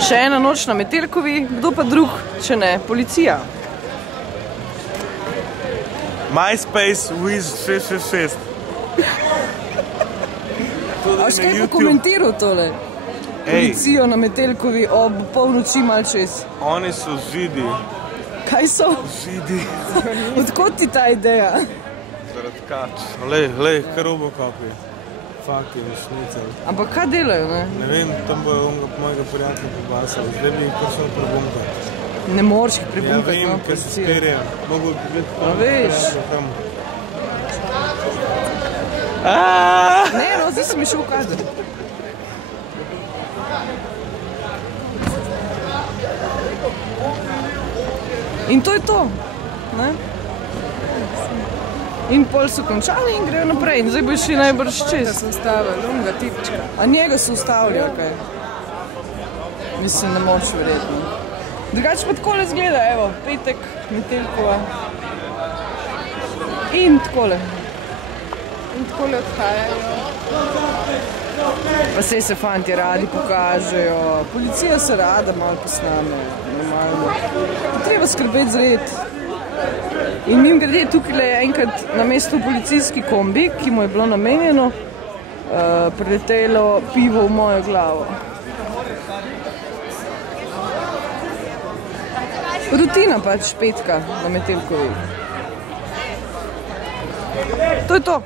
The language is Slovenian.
Še ena noč na Metelkovi, kdo pa drug, če ne policija. MySpace Wiz 666. A še kaj pokomentiral tole? Policijo na Metelkovi ob polnoči malo čez. Oni so zidi. Kaj so? Zidi. Odkot ti ta ideja? Zaradi kač. Lej, kar Robocop je. Fucking šnicel. Ampak kaj delajo, ne? Ne vem, tam bojo mojega prijatelja pobasali. Zdaj bi jih prišel prebunkati. Ne moreš jih prebunkati, ja, vem, ker se sperijo. Mogo bi biti tam. A veš? Ne, no, zdaj sem išel v kader. In to je to, ne? In pol so končali in grejo naprej. In zdaj bo šli najbrž čez. Da so ustavili, onega tipčka. A njega so ustavili, okej. Mislim, ne moč verjetno. Drugače pa takole zgleda, evo, petek, Metelkova. In takole. In takole odhajajo. Pa sej se fantje radi pokažejo. Policija se rada malo posname, normalno. Treba skrbeti za red. In mimogrede tukaj je enkrat na mestu policijski kombi, ki mu je bilo namenjeno, priletelo pivo v mojo glavo. Rutina pač petka na Metelkovi. To je to.